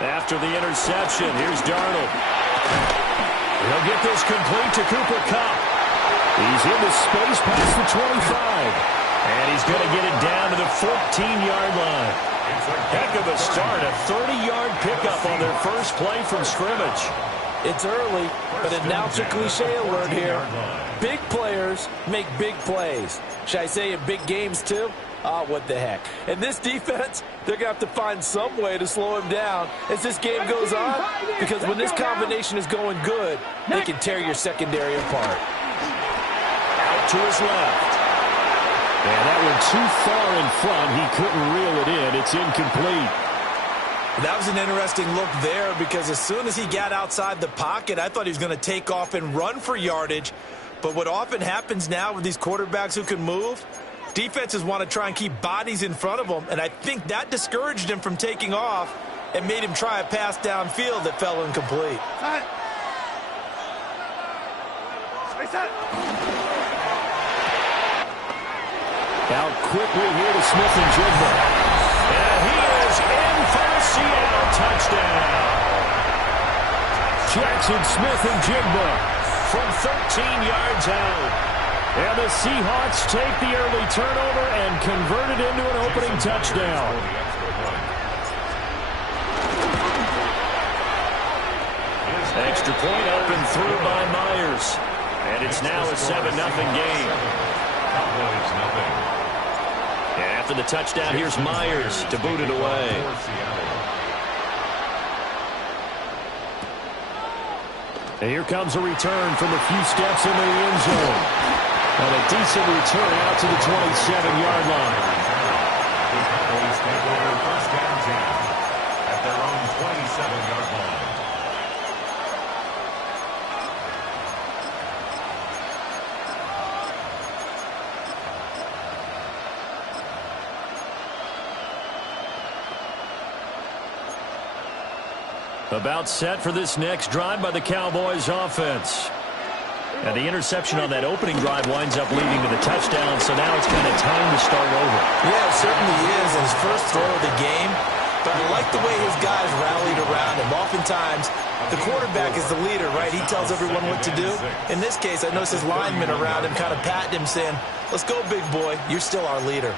After the interception, here's Darnold. He'll get this complete to Cooper Kupp. He's into space past the 25. And he's going to get it down to the 14-yard line. Heck of a start, a 30-yard pickup on their first play from scrimmage. It's early, but announcer cliche alert here. Big players make big plays. Should I say in big games too? What the heck. And this defense, they're going to have to find some way to slow him down as this game goes on, because when this combination is going good, they can tear your secondary apart. Out to his left. And that one too far in front. He couldn't reel it in. It's incomplete. That was an interesting look there, because as soon as he got outside the pocket, I thought he was going to take off and run for yardage. But what often happens now with these quarterbacks who can move, defenses want to try and keep bodies in front of them, and I think that discouraged him from taking off and made him try a pass downfield that fell incomplete. Out quickly here to Smith-Njigba. And he is in for a Seattle touchdown. Jackson Smith-Njigba from 13 yards out. And the Seahawks take the early turnover and convert it into an opening touchdown. Extra point up and through by Myers. And it's now a 7-0 game. And after the touchdown, here's Myers to boot it away. And here comes a return from a few steps into the end zone. And a decent return out to the 27-yard line. The Cowboys take over first down 10 at their own 27-yard line. About set for this next drive by the Cowboys offense. And the interception on that opening drive winds up leading to the touchdown, so now it's kind of time to start over. Yeah, it certainly is, his first throw of the game. But I like the way his guys rallied around him. Oftentimes, the quarterback is the leader, right? He tells everyone what to do. In this case, I noticed his linemen around him kind of patting him, saying, "Let's go, big boy. You're still our leader."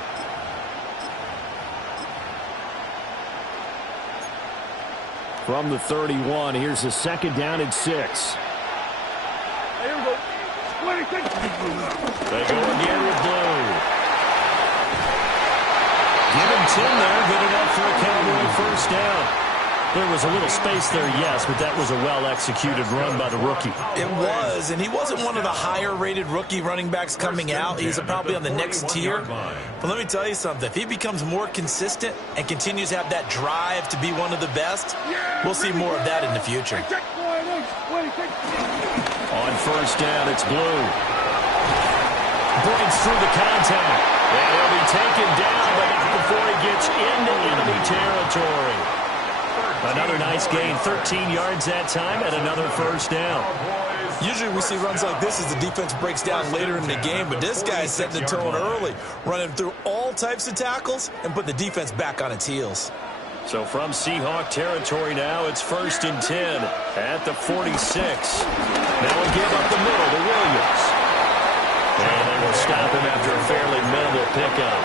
From the 31, here's a second down and 6. They go again with Blue. Give him 10 there, good enough for a Cowboy first down. There was a little space there, yes, but that was a well-executed run by the rookie. It was, and he wasn't one of the higher-rated rookie running backs coming out. He's probably on the next tier. But let me tell you something. If he becomes more consistent and continues to have that drive to be one of the best, we'll see more of that in the future. On first down, it's Blue. Breaks through the contact. And he'll be taken down, but not before he gets into enemy territory. Another nice gain, 13 yards that time, and another first down. Usually we see runs like this as the defense breaks down later in the game, but this guy's setting the tone early, running through all types of tackles and put the defense back on its heels. So from Seahawk territory now, it's 1st and 10 at the 46. Now we give up the middle to Williams. And they will stop him after a fairly minimal pickup.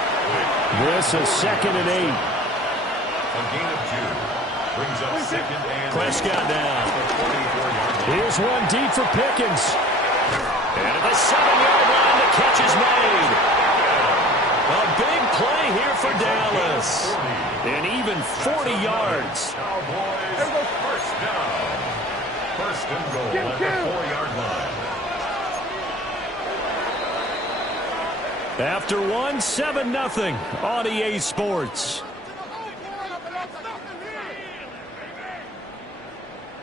This is 2nd and 8. A gain of 2. Brings up 2nd and Prescott down. Here's one deep for Pickens. And at the 7-yard line, the catch is made. A big play here for Dallas. And even 40 yards. Cowboys first down. First and goal at the 4-yard line. After one, 7-0 on EA Sports.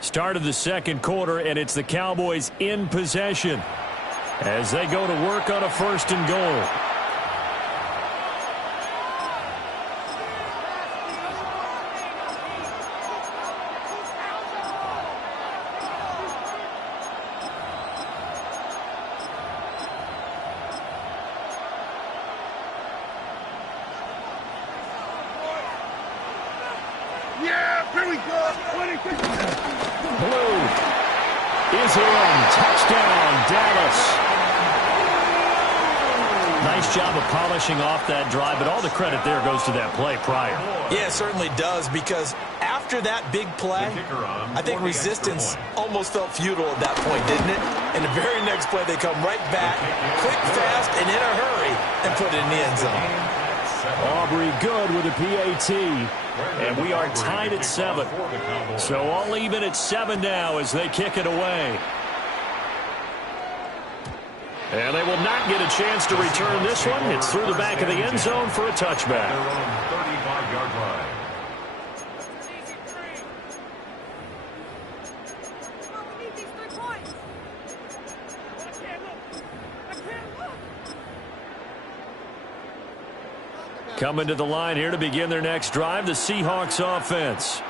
Start of the second quarter, and it's the Cowboys in possession as they go to work on a 1st and goal. Blue is in. Touchdown, Dallas. Nice job of polishing off that drive, but all the credit there goes to that play prior. Yeah, it certainly does, because after that big play, I think resistance almost felt futile at that point, didn't it? And the very next play, they come right back, quick, fast, and in a hurry, and put it in the end zone. Aubrey good with a PAT, and we are tied at 7. So all even at 7 now as they kick it away. And they will not get a chance to return this one. It's through the back of the end zone for a touchback. Their own 35-yard line. Coming to the line here to begin their next drive, the Seahawks offense.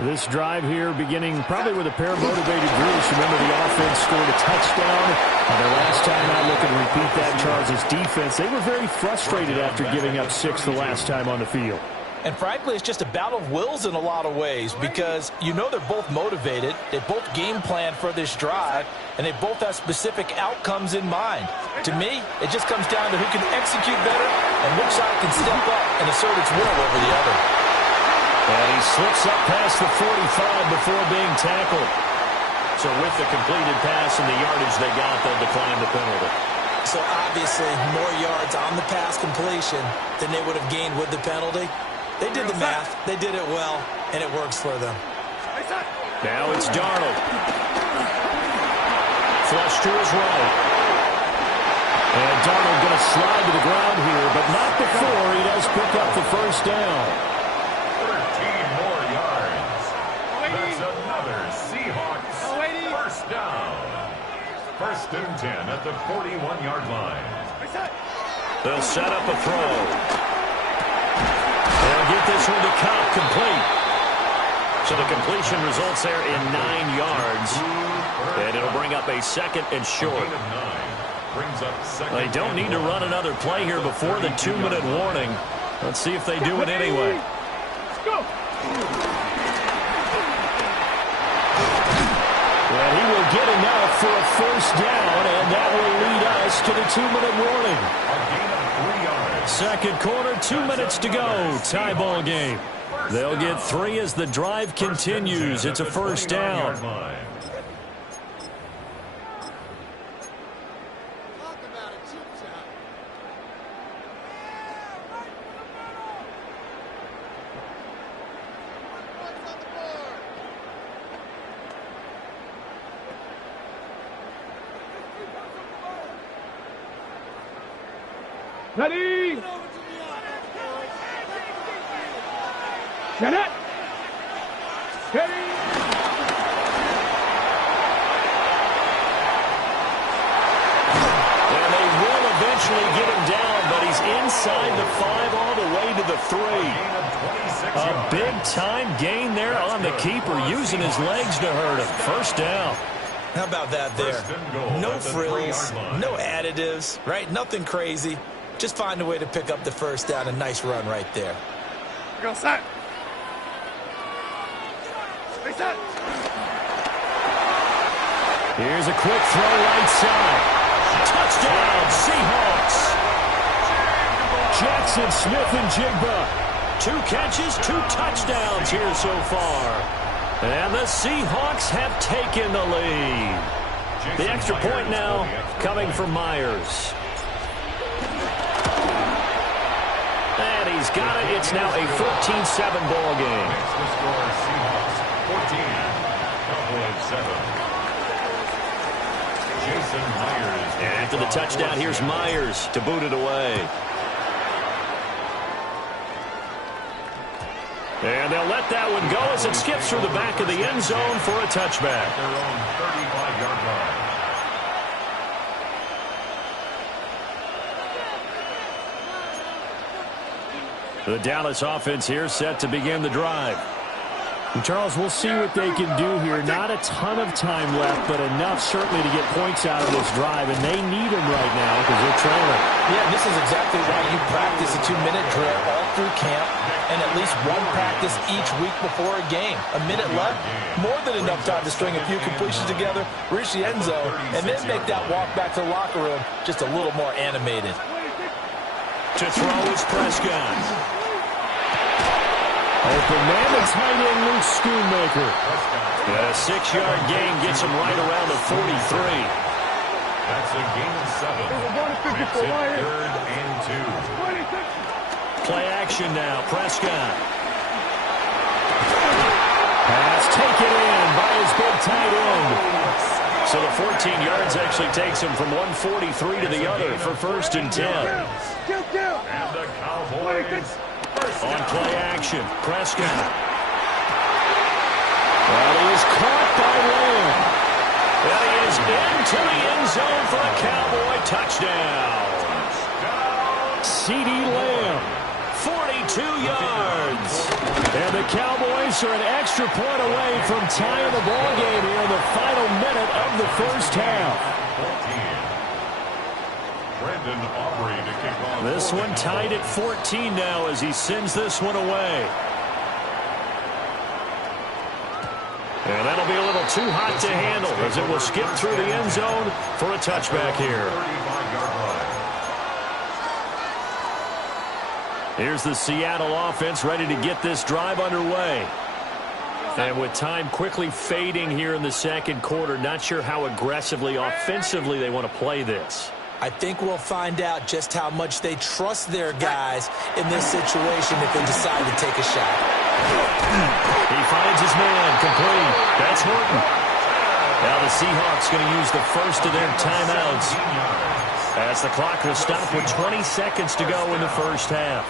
This drive here beginning probably with a pair of motivated groups. Remember, the offense scored a touchdown. The last time I look and repeat that, Charles' defense, they were very frustrated after giving up 6 the last time on the field. And frankly, it's just a battle of wills in a lot of ways, because you know they're both motivated, they both game plan for this drive, and they both have specific outcomes in mind. To me, it just comes down to who can execute better and which side can step up and assert its will over the other. And he slips up past the 45 before being tackled. So with the completed pass and the yardage they got, they'll decline the penalty. So obviously, more yards on the pass completion than they would have gained with the penalty. They did the math, they did it well, and it works for them. Now it's Darnold. Flush to his right. And Darnold going to slide to the ground here, but not before he does pick up the first down. 13 more yards. That's another Seahawks first down. 1st and 10 at the 41-yard line. They'll set up a throw. They'll get this one to Cobb, complete. So the completion results there in 9 yards. And it'll bring up a 2nd and short. They don't need to run another play here before the 2-minute warning. Let's see if they do it anyway. And he will get enough for a first down, and that will lead us to the 2-minute warning. Second quarter, 2 minutes to go. Tie ball game. They'll get 3 as the drive continues. It's a first down. Ready? Get it. Ready? And they will eventually get him down, but he's inside the 5 all the way to the 3. A big-time gain there on the keeper, using his legs to hurt him. First down. How about that there? No frills, no additives, right? Nothing crazy. Just find a way to pick up the first down. A nice run right there. Go set. Reset. Here's a quick throw right side. Touchdown, Seahawks. Jackson Smith-Njigba. 2 catches, 2 touchdowns here so far. And the Seahawks have taken the lead. The extra point now coming from Myers. And he's got it. It's now a 14-7 ball game. Makes the score Seahawks 14, Cowboys 7. Jason Myers. And after the touchdown, here's Myers to boot it away. And they'll let that one go as it skips through the back of the end zone for a touchback. Their own 35-yard line. The Dallas offense here set to begin the drive. Charles, we'll see what they can do here. Not a ton of time left, but enough certainly to get points out of this drive, and they need them right now because they're trailing. Yeah, this is exactly why you practice a 2-minute drill all through camp and at least one practice each week before a game. A minute left, more than enough time to string a few completions together, reach the end zone, and then make that walk back to the locker room just a little more animated. To throw is Prescott. Open man, the tight end, Luke Schoonmaker. A 6-yard gain gets him right around the 43. That's a gain of 7. Makes it 3rd and 2. Play action now, Prescott. Pass taken in by his big tight end. So the 14 yards actually takes him from 143 to the other for 1st and 10. And the Cowboys... On play action, Prescott. Well, he is caught by Lamb. Well, he is into the end zone for a Cowboy touchdown. CeeDee Lamb, 42 yards. And the Cowboys are an extra point away from tying the ball game here in the final minute of the first half. This one tied at 14 now as he sends this one away. And that'll be a little too hot to handle as it will skip through the end zone for a touchback here. Here's the Seattle offense ready to get this drive underway. And with time quickly fading here in the second quarter, not sure how aggressively, offensively they want to play this. I think we'll find out just how much they trust their guys in this situation if they decide to take a shot. He finds his man, complete. That's Horton. Now the Seahawks going to use the first of their timeouts as the clock will stop with 20 seconds to go in the first half.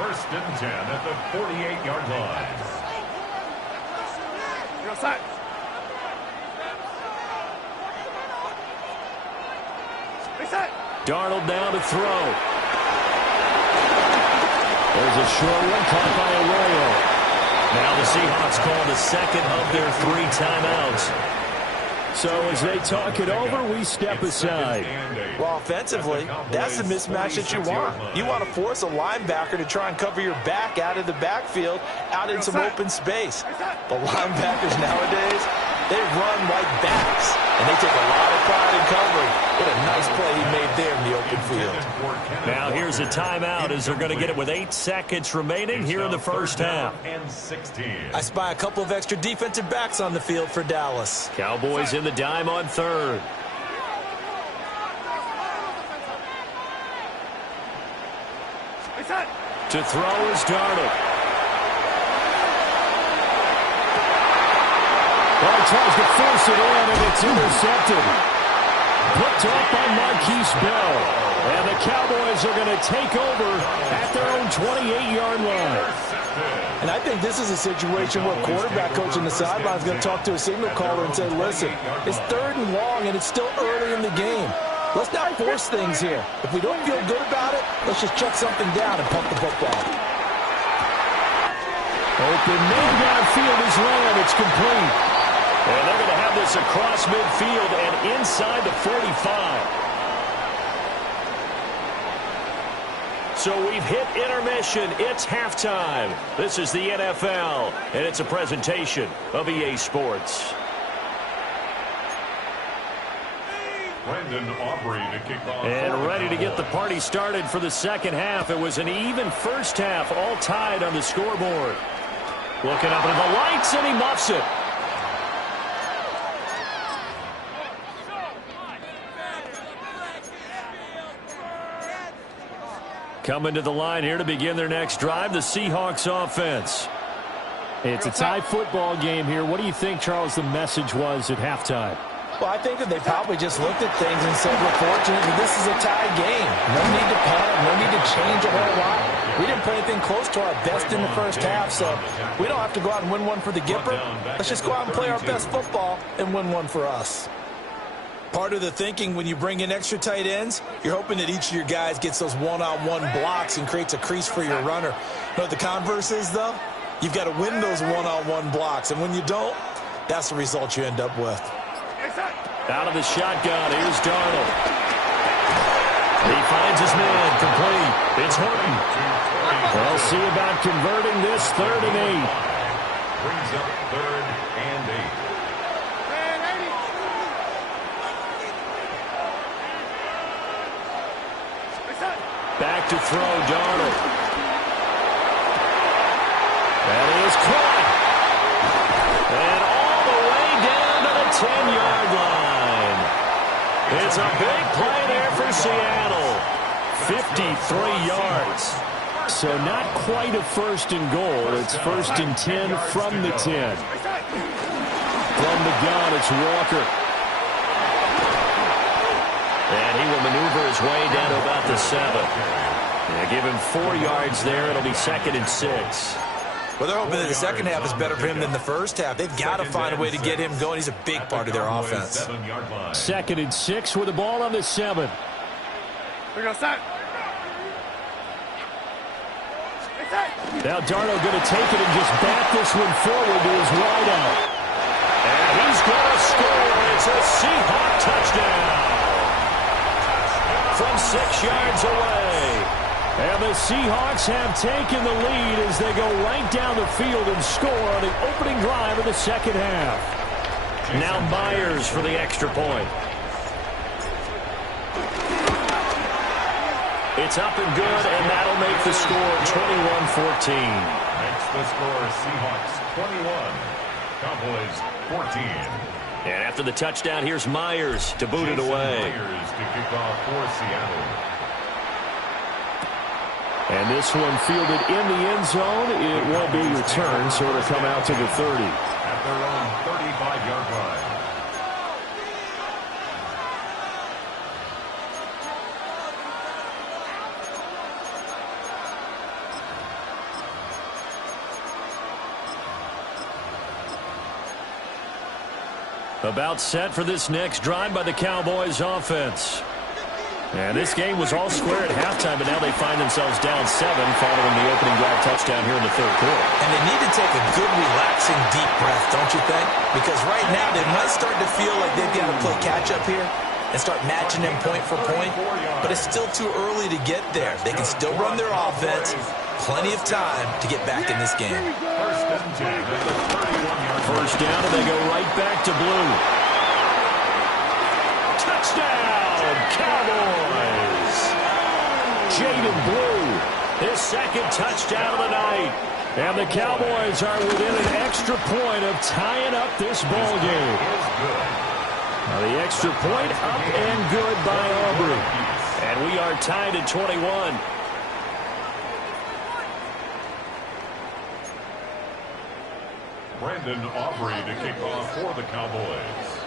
1st and 10 at the 48-yard line. You're outside. Darnold now to throw. There's a short one caught by Arroyo. Now the Seahawks call the second of their 3 timeouts. So as they talk it over, we step aside. Well, offensively, that's the mismatch that you want. You want to force a linebacker to try and cover your back out of the backfield, out in some open space. But linebackers nowadays, they run like backs, and they take a lot of pride in covering. What a nice play he made there in the open field. Now here's a timeout as they're going to get it with 8 seconds remaining here in the first half. I spy a couple of extra defensive backs on the field for Dallas. Cowboys in the dime on 3rd. To throw is Darnold. Well, he tries to force it in, and it's intercepted. Picked up by Marquise Bell. And the Cowboys are going to take over at their own 28-yard line. And I think this is a situation where quarterback coach on the sideline is going to talk to a signal caller and say, listen, it's 3rd and long, and it's still early in the game. Let's not force things here. If we don't feel good about it, let's just chuck something down and pump the football. Open man downfield is Lamb. It's complete. And they're going to have this across midfield and inside the 45. So we've hit intermission. It's halftime. This is the NFL, and it's a presentation of EA Sports. Brandon Aubrey to kick off. And ready to get the party started for the second half. It was an even first half, all tied on the scoreboard. Looking up at the lights, and he muffs it. Coming to the line here to begin their next drive, the Seahawks offense. It's a tie football game here. What do you think, Charles, the message was at halftime? Well, I think that they probably just looked at things and said, we're fortunate that this is a tie game. No need to panic, no need to change a whole lot. We didn't play anything close to our best in the first half, so we don't have to go out and win one for the Gipper. Let's just go out and play our best football and win one for us. Part of the thinking when you bring in extra tight ends, you're hoping that each of your guys gets those one-on-one blocks and creates a crease for your runner. You know what the converse is, though? You've got to win those one-on-one blocks, and when you don't, that's the result you end up with. Out of the shotgun, here's Darnold. He finds his man, complete. It's Horton. We'll see about converting this 3rd and 8. Brings up 3rd and 8. Back to throw, Darnold. That is caught. And all the way down to the 10-yard line. It's a big play there for Seattle. 53 yards. So not quite a 1st and goal. It's 1st and 10 from the 10. From the gun, it's Walker. And he will maneuver his way down to about the 7. Yeah, give him 4 yards there. It'll be 2nd and 6. Well, they're hoping that the second half is better for him than the first half. They've got to find a way to get him going. He's a big part of their offense. 2nd and 6 with the ball on the 7. We go set. Now Darnold going to take it and just bat this one forward to his wideout. And he's going to score. It's a Seahawk touchdown. From 6 yards away. And the Seahawks have taken the lead as they go right down the field and score on the opening drive of the second half. Now Myers for the extra point. It's up and good, and that'll make the score 21-14. Makes the score Seahawks 21, Cowboys 14. And after the touchdown, here's Myers to boot it away. Myers to kick off for Seattle. And this one fielded in the end zone. It will be returned, so it'll come out to the 30. At their own 35-yard line. About set for this next drive by the Cowboys offense. And this game was all square at halftime, but now they find themselves down 7 following the opening drive touchdown here in the 3rd quarter. And they need to take a good, relaxing, deep breath, don't you think? Because right now they might start to feel like they've got to play catch-up here and start matching them point for point. But it's still too early to get there. They can still run their offense. Plenty of time to get back in this game. 1st and 10 at the 31-yard line. First down, and they go right back to blue. Touchdown, Cowboys! Jaden Blue, his 2nd touchdown of the night. And the Cowboys are within an extra point of tying up this ball game. Now the extra point up and good by Aubrey. And we are tied at 21. Brandon Aubrey to kick off for the Cowboys.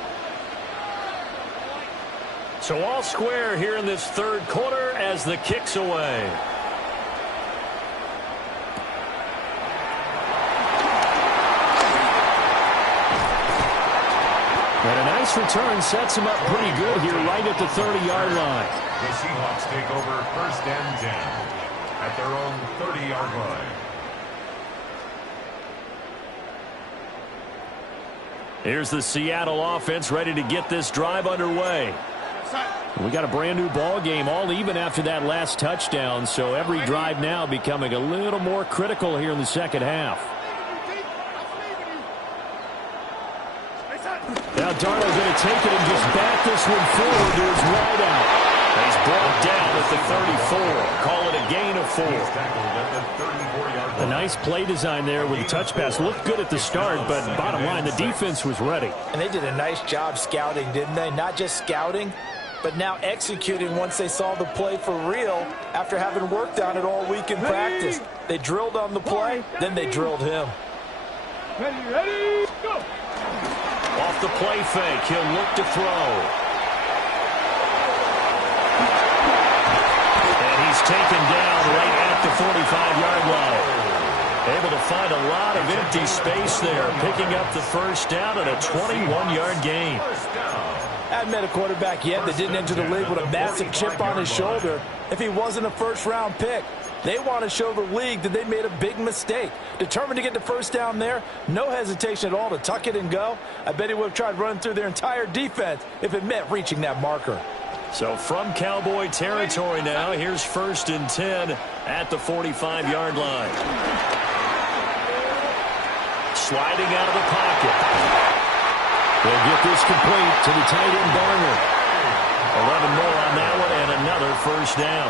So all square here in this 3rd quarter as the kick's away. And a nice return sets him up pretty good here right at the 30-yard line. The Seahawks take over 1st and 10 at their own 30-yard line. Here's the Seattle offense ready to get this drive underway. We got a brand new ball game, all even after that last touchdown, so every drive now becoming a little more critical here in the second half. Now Darnold going to take it and just bat this one forward to his wideout. He's brought down at the 34. Call it a gain of 4. A nice play design there with the touch pass. Looked good at the start, but bottom line, the defense was ready. And they did a nice job scouting, didn't they? Not just scouting, but now executing once they saw the play for real after having worked on it all week in practice. They drilled on the play, then they drilled him. Ready, go! Off the play fake, he'll look to throw. And he's taken down right at the 45-yard line. Able to find a lot of empty space there, picking up the first down and a 21-yard gain. I haven't met a quarterback yet that didn't enter the league with a massive chip on his shoulder if he wasn't a first-round pick. They want to show the league that they made a big mistake. Determined to get the first down there, no hesitation at all to tuck it and go. I bet he would have tried running through their entire defense if it meant reaching that marker. So from Cowboy territory now, here's 1st and 10 at the 45-yard line. Sliding out of the pocket. They'll get this complete to the tight end Barner. 11 more on that one and another first down.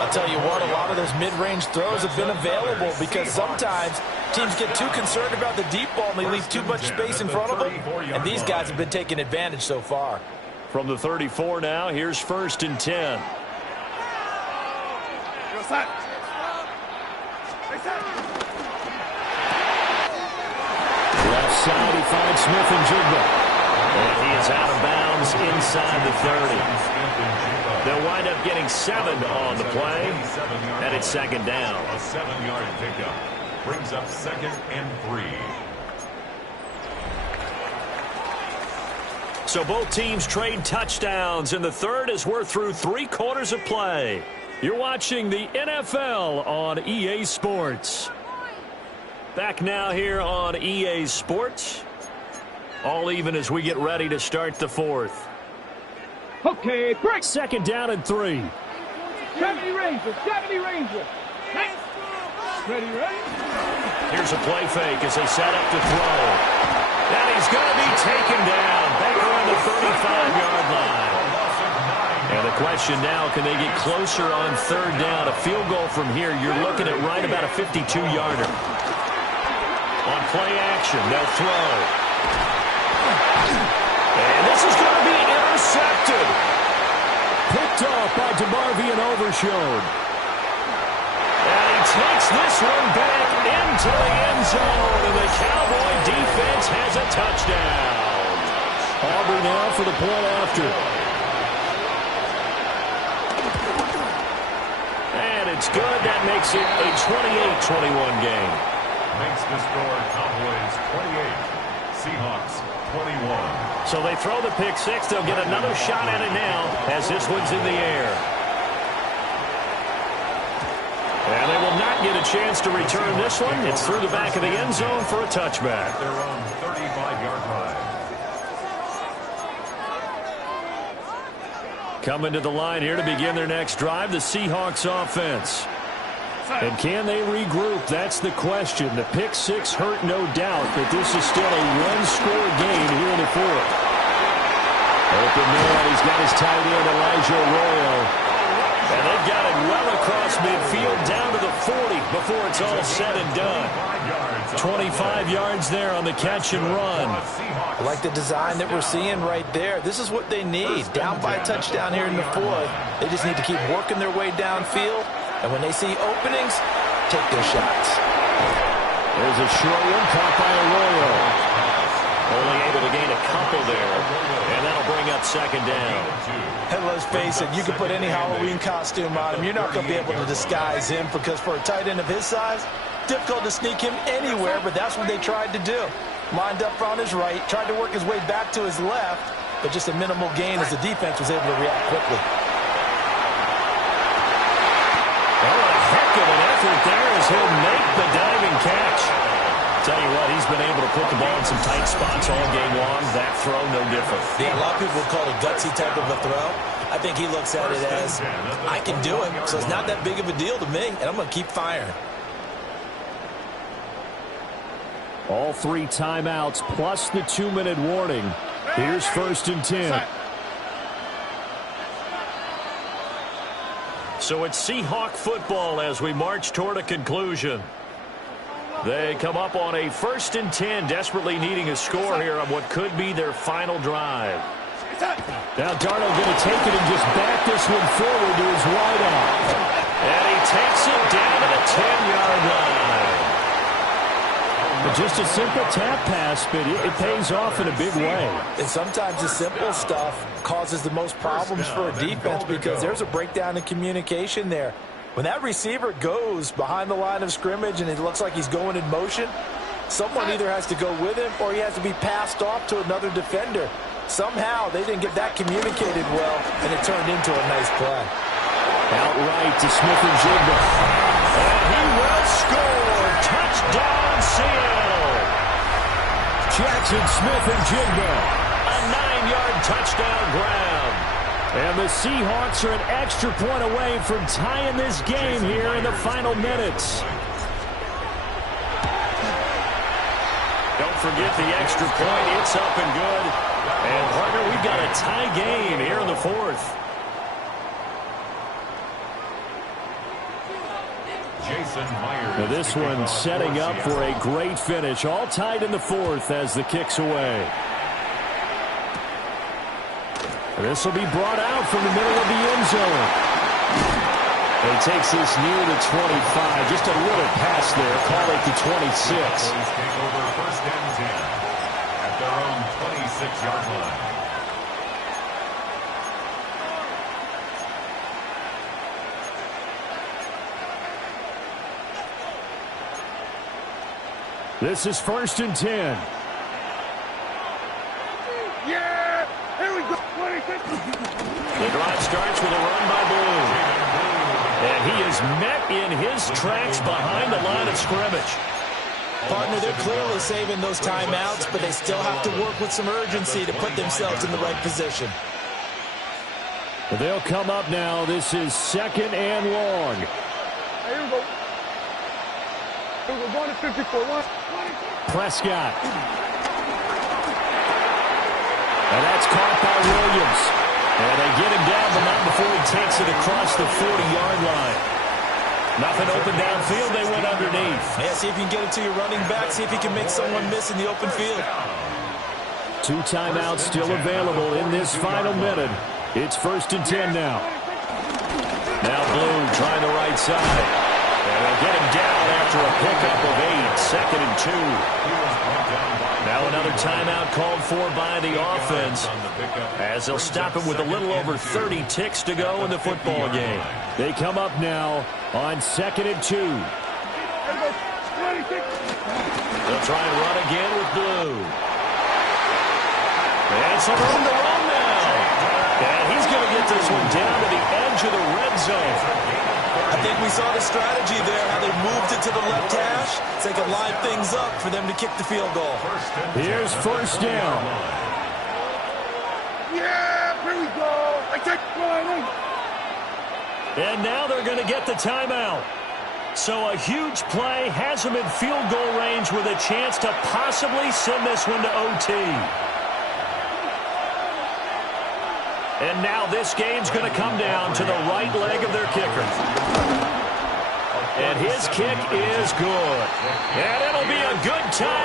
I'll tell you what, a lot of those mid-range throws have been available because sometimes teams get too concerned about the deep ball and they leave too much space in front of them. And these guys have been taking advantage so far. From the 34 now, here's 1st and 10. Left side, he finds Smith and Jigba. And he is out of bounds inside the 30. They'll wind up getting 7 on the play, and it's 2nd down. A 7-yard pickup brings up 2nd and 3. So both teams trade touchdowns in the third as we're through 3 quarters of play. You're watching the NFL on EA Sports. Back now here on EA Sports. All even as we get ready to start the 4th. Okay, break. 2nd down and 3. 70 Rangers, 70 Rangers. Ready, ready? Here's a play fake as they set up to throw. And he's going to be taken down back around the 35-yard line. And the question now, can they get closer on 3rd down? A field goal from here, you're looking at right about a 52-yarder. On play action, they'll throw. And this is going to be intercepted. Picked off by DeMarvion Overshown. And he takes this one back into the end zone. And the Cowboy defense has a touchdown. Aubrey now for the point after. And it's good. That makes it a 28-21 game. Makes the score Cowboys 28, Seahawks 21. So they throw the pick six. They'll get another shot at it now as this one's in the air. And they will not get a chance to return this one. It's through the back of the end zone for a touchback. Their own 35-yard line. Coming to the line here to begin their next drive, the Seahawks offense. And can they regroup? That's the question. The pick six hurt, no doubt, but this is still a one-score game here in the 4th. Open man, he's got his tight end, Elijah Arroyo. And they've got it well across midfield down to the 40 before it's all said and done. 25 yards there on the catch and run. I like the design that we're seeing right there. This is what they need. Down by a touchdown here in the 4th. They just need to keep working their way downfield. And when they see openings, take their shots. There's a short one caught by Arroyo. Only able to gain a couple there. And that'll bring up 2nd down. And let's face it, you can put any Halloween costume on him. You're not going to be able to disguise him because for a tight end of his size, difficult to sneak him anywhere, but that's what they tried to do. Lined up on his right, tried to work his way back to his left, but just a minimal gain as the defense was able to react quickly. Well, a heck of an effort there as he'll make the diving catch. Tell you what, he's been able to put the ball in some tight spots all game long. That throw, no different. Yeah, a lot of people would call it a gutsy type of a throw. I think he looks at it as, I can do it, so it's not that big of a deal to me, and I'm going to keep firing. All 3 timeouts plus the 2-minute warning. Here's 1st and 10. So it's Seahawk football as we march toward a conclusion. They come up on a 1st and 10, desperately needing a score here on what could be their final drive. Now Darnold going to take it and just back this one forward to his wideout. And he takes it down to the 10-yard line. But just a simple tap pass, but it pays off in a big way. And sometimes the simple stuff causes the most problems for a defense because there's a breakdown in communication there. When that receiver goes behind the line of scrimmage and it looks like he's going in motion, someone either has to go with him or he has to be passed off to another defender. Somehow they didn't get that communicated well, and it turned into a nice play. Outright to Smith and Jigba. And he will score. Touchdown, Seattle. Jackson Smith-Njigba. A 9-yard touchdown grab. And the Seahawks are an extra point away from tying this game here in the final minutes. Don't forget the extra point. It's up and good. And, partner, we've got a tie game here in the fourth. Now this one setting up for a great finish. All tied in the fourth as the kick's away. This will be brought out from the middle of the end zone. He takes this near the 25. Just a little pass there. Call it the 26. Take over first and 10 at their own 26-yard line. This is first and 10. Yeah! Here we go. 26. The drive starts with a run by Blue. And he is met in his tracks behind the line of scrimmage. Partner, they're clearly saving those timeouts, but they still have to work with some urgency to put themselves in the right position. They'll come up now. This is second and long. Here we go. Here we go. Going to 54. Prescott. And that's caught by Williams. And they get him down, but not before he takes it across the 40-yard line. Nothing open downfield. They went underneath. Yeah, see if you can get it to your running back. See if you can make someone miss in the open field. 2 timeouts still available in this final minute. It's first and 10 now. Now Blue trying the right side. And they'll get him down after a pickup of 8. Second and 2. Now another timeout called for by the offense as they'll stop him with a little over 30 ticks to go in the football game. They come up now on second and 2. They'll try and run again with Blue. And some room to run now. And he's going to get this one down to the edge of the red zone. I think we saw the strategy there, how they moved it to the left hash so they could line things up for them to kick the field goal. Here's first down. Yeah, here we go. I take mine. And now they're going to get the timeout. So a huge play has them in field goal range with a chance to possibly send this one to OT. And now this game's going to come down to the right leg of their kicker. And his kick is good. And it'll be a good time.